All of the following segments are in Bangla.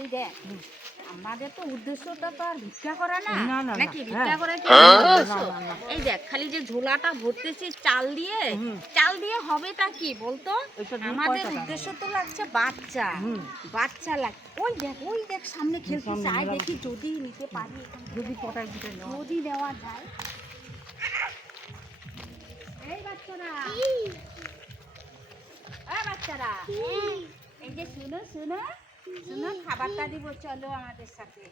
এই দেখ আমাদের তো উদ্দেশ্যটা তো আর ভিক্ষা করা না। না, না, না। নাকি ভিক্ষা হ্যাঁ। করা কি? না। এই দেখ খালি যে ঝোলাটা ভরতেছি চাল দিয়ে চাল দিয়ে হবেটা কি বলতো? আমাদের উদ্দেশ্য তো লাগছে বাচ্চা। বাচ্চা লাগ ওই দেখ ওই দেখ সামনে খেলতে চাই দেখি যদি নিতে পারি যদি পটায় দিতে যদি দেওয়া যায়। এই বাচ্চারা। এই বাচ্চারা। এই যে শুনো শুনো। শুনো, খাবারটা দিব, চলো আমাদের সাথে।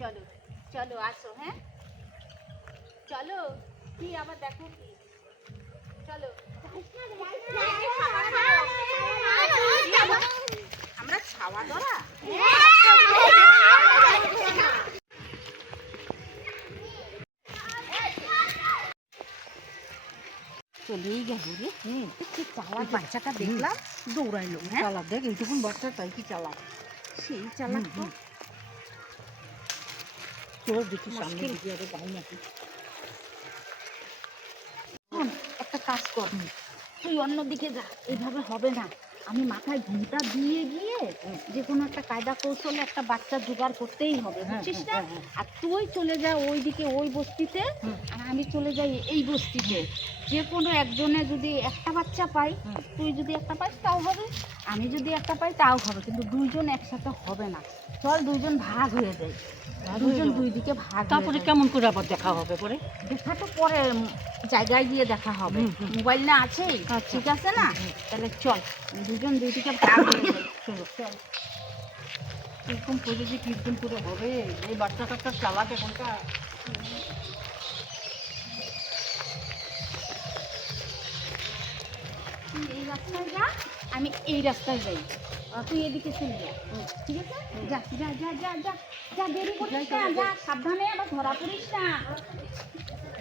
চলো চলো, আসো হ্যাঁ? চলো, কি আবার দেখো কি? চলো। আমরা ছাওয়া ধরা চলেই গেল রে। হুম। কি চালাক বাচ্চাটা দেখলাম দৌড়াইলো হ্যাঁ? চালাক দেখ বাচ্চা তাই কি চালাক সেই চালাক তো। দেখি সামনে দিকে আরও পাই নাকি। একটা কাজ কর। তুই অন্যদিকে যা এইভাবে হবে না। আমি মাথায় ঘুমটা দিয়ে গিয়ে যে কোনো একটা কায়দা কৌশলে একটা বাচ্চা জোগাড় করতেই হবে হ্যাঁ, বুঝছিস না? হ্যাঁ, হ্যাঁ। আর তুই চলে যা ওইদিকে ওই বস্তিতে আর আমি চলে যাই এই বস্তিতে। যে কোনো একজনে যদি একটা বাচ্চা পাই তুই যদি একটা পাইস তাও হবে। আমি যদি একটা পাই তাও হবে। কিন্তু দুইজন একসাথে হবে না। চল দুইজন ভাগ হয়ে যায় দুইজন দুই দিকে ভাগ হয়ে তারপরে কেমন করে আবার দেখা হবে পরে? দেখা তো পরে জায়গায় গিয়ে দেখা হবে। মোবাইল না আছেই? আচ্ছা। ঠিক আছে না? তাহলে চল। দুজন দুই দিকে এরকম করে যে কীর্তন করে হবে? এই বাচ্চা কাচ্চা চালাক এখনকার। এই রাস্তায় যা আমি এই রাস্তায় যাই। তুই এদিকে চলে যা। ঠিক আছে? যা যা যা যা যা যা দেরি করিস না যা সাবধানে আবার ধরা পড়িস না।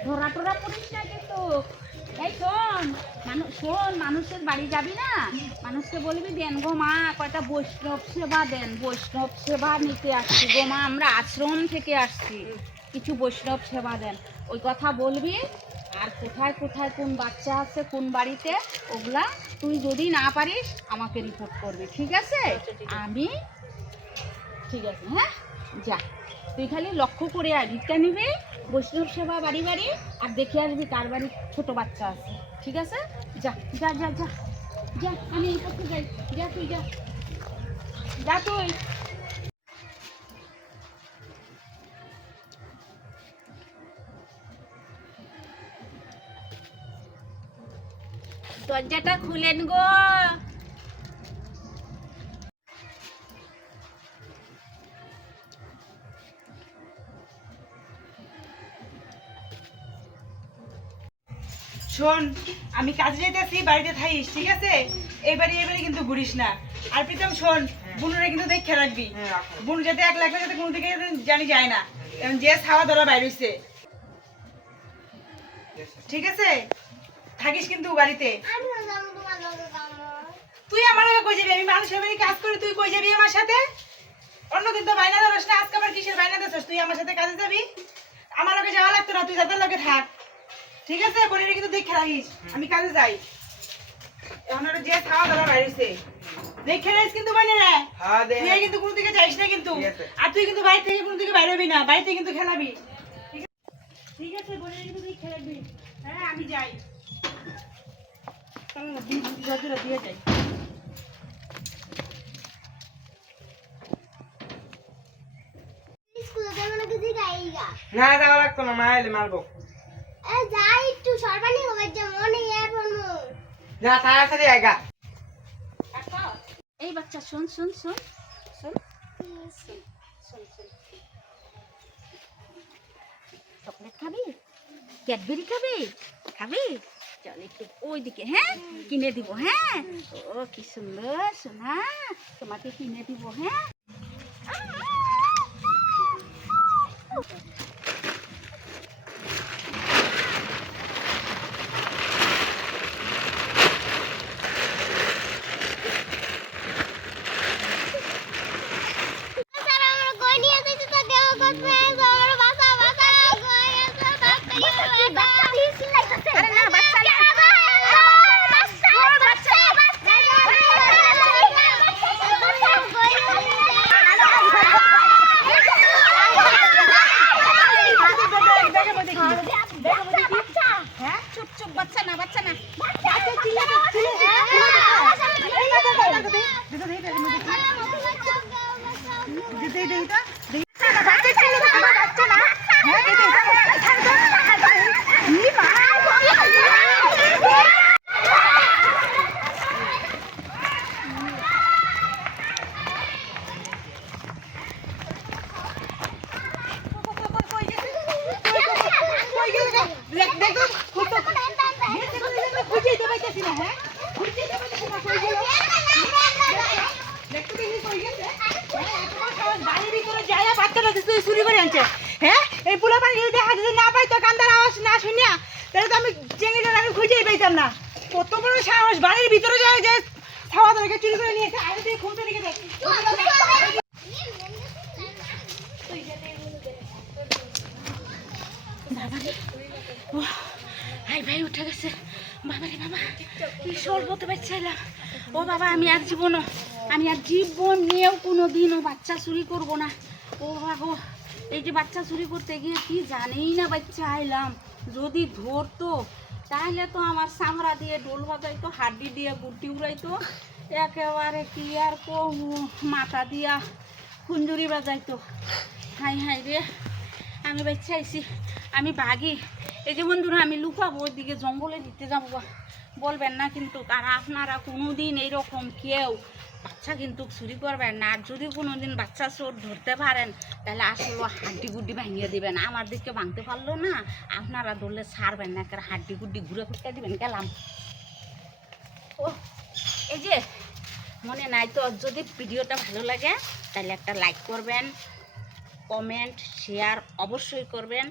ধরা টরা পড়িস না কিন্তু। এই শোন মানুষ শোন মানুষের বাড়ি যাবি না? মানুষকে বলবি দেন গো মা কয়টা বৈষ্ণব সেবা দেন। বৈষ্ণব সেবা নিতে আসছি গো মা আমরা আশ্রম থেকে আসছি। কিছু বৈষ্ণব সেবা দেন। ওই কথা বলবি আর কোথায় কোথায় কোন বাচ্চা আছে কোন বাড়িতে ওগুলা তুই যদি না পারিস আমাকে রিপোর্ট করবি ঠিক আছে। আমি ঠিক আছে হ্যাঁ? যা। তুই খালি লক্ষ্য করে আয়। ভিক্ষা নিবি, বৈষ্ণব সেবা বাড়ি বাড়ি, আর দেখে আসবি কার বাড়ি ছোট বাচ্চা আছে। ঠিক আছে? যা যা যা যা। যা, আমি এই পথে যাই। যা তুই, যা। যা তুই। দরজাটা খুলেন গো। শোন আমি কাজে যেতেছি বাড়িতে থাইস ঠিক আছে? এবারে এবারে কিন্তু ঘুরিস না। আর প্রীতম শোন বুনুরে কিন্তু দেখে রাখবি। বুনু যাতে এক লাগলে যাতে কোনো দিকে জানি যায় না। কারণ যে খাওয়া ধরা বাইর হইছে। ঠিক আছে? থাকিস কিন্তু বাড়িতে। তুই আমার কই যাবি? আমি মানুষের বাড়ি কাজ করি তুই কই যাবি আমার সাথে? অন্য অন্যদিন তো বাইনা ধরস না আজকে আবার কিসের বাইনা ধরস তুই আমার সাথে কাজে যাবি? আমার লগে যাওয়া লাগতো না তুই যাদের লগে থাক। ঠিক আছে বলে কিন্তু দেখে রাখিস আমি কাজে যাই। এখন ওরা যে খাওয়া দাওয়া বাইরেছে দেখে রাখিস কিন্তু রে হ্যাঁ তুই কিন্তু কোনো দিকে যাইস না কিন্তু। আর তুই কিন্তু বাড়ি থেকে কোনো দিকে বাইরে হবি না বাড়িতে কিন্তু খেলাবি। ঠিক আছে? ঠিক কিন্তু তুই খেলাবি হ্যাঁ আমি যাই। চলো না দিন দরজাটা দিয়ে যাই। স্কুলে যাব না কিছু গাইগা না যাওয়া লাগতো না মা এলে মারবো। এ যাই একটু সর্বানি হবে যে মনে বলব না তাড়াতাড়ি আগা এই বাচ্চা শোন শোন শোন শোন শোন শোন শোন। চকলেট খাবি? ক্যাডবেরি খাবি? খাবি? চল একটু ওইদিকে হ্যাঁ? কিনে দিব হ্যাঁ? ও কি সুন্দর সোনা। তোমাকে কিনে দিব হ্যাঁ? দিদি দিদি দিদি চুরি করে আনছে। হ্যাঁ এই পোলা পানি দেখা যদি না পাই, তো কান্দার আওয়াজ না শুনিয়া, তাহলে তো আমি চেঙ্গিটা আমি খুঁজেই পাইতাম না। কত বড় সাহস, বাড়ির ভিতরে যায়, যে ভাই, উঠে গেছে। কি ও বাবা, আমি আর জীবনও, আমি আর জীবন নিয়েও কোনো বাচ্চা চুরি করব না। ও বাবা এই যে বাচ্চা চুরি করতে গিয়ে কি না বাচ্চা যদি ধরতো, তাহলে তো আমার চামড়া দিয়ে ডোল বাজাইতো, হাড্ডি দিয়ে, গুটি উড়াইতো। একেবারে কি আর কম, মাথা দিয়া খুঞ্জুরি বাজাইতো। হাই হাই রে। আমি বাচ্চা আইছি। আমি বাগি এই যে বন্ধুরা, আমি লুকাবো ওইদিকে, জঙ্গলে দিতে যাব বলবেন না, কিন্তু আর আপনারা কোনো দিন এইরকম কেউ বাচ্চা কিন্তু চুরি করবেন না। আর যদি কোনো দিন বাচ্চা চোর ধরতে পারেন, তাহলে আসলে হাড্ডি গুড্ডি ভাঙিয়ে দিবেন। আমার দিকে ভাঙতে পারল না, আপনারা ধরলে ছাড়বেন না কারণ হাড্ডি গুড্ডি ঘুরে ঘুরতে দিবেন, গেলাম। ও, এই যে, মনে নাই তো, যদি ভিডিওটা ভালো লাগে, তাহলে একটা লাইক করবেন। কমেন্ট শেয়ার অবশ্যই করবেন।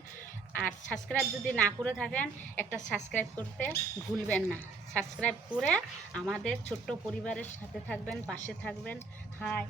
আর সাবস্ক্রাইব যদি না করে থাকেন, একটা সাবস্ক্রাইব করতে ভুলবেন না। সাবস্ক্রাইব করে আমাদের ছোট্ট পরিবারের সাথে থাকবেন, পাশে থাকবেন। হাই